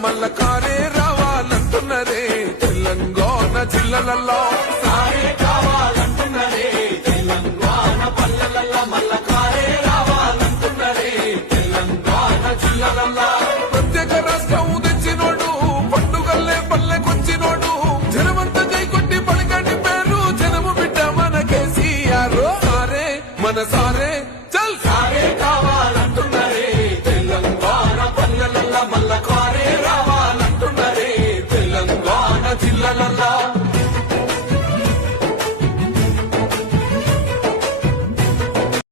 మల్ల కారే రావాలంటున్నరే తెలంగాణ జిల్లలలో సారే కావాలంటున్నరే తెలంగాణ పల్లెలలో మల్ల కారే రావాలంటున్నరే తెలంగాణ జిల్లలలో ప్రత్యేక రాష్ట్రం తెచ్చినోడు పండుగల్లే పల్లెకొచ్చినోడు జనమంతా కైకొట్టి పలకండి పేరు జనము బిడ్డ మన కేసీఆర్ సారే మన సారే చల్ సారే కావాల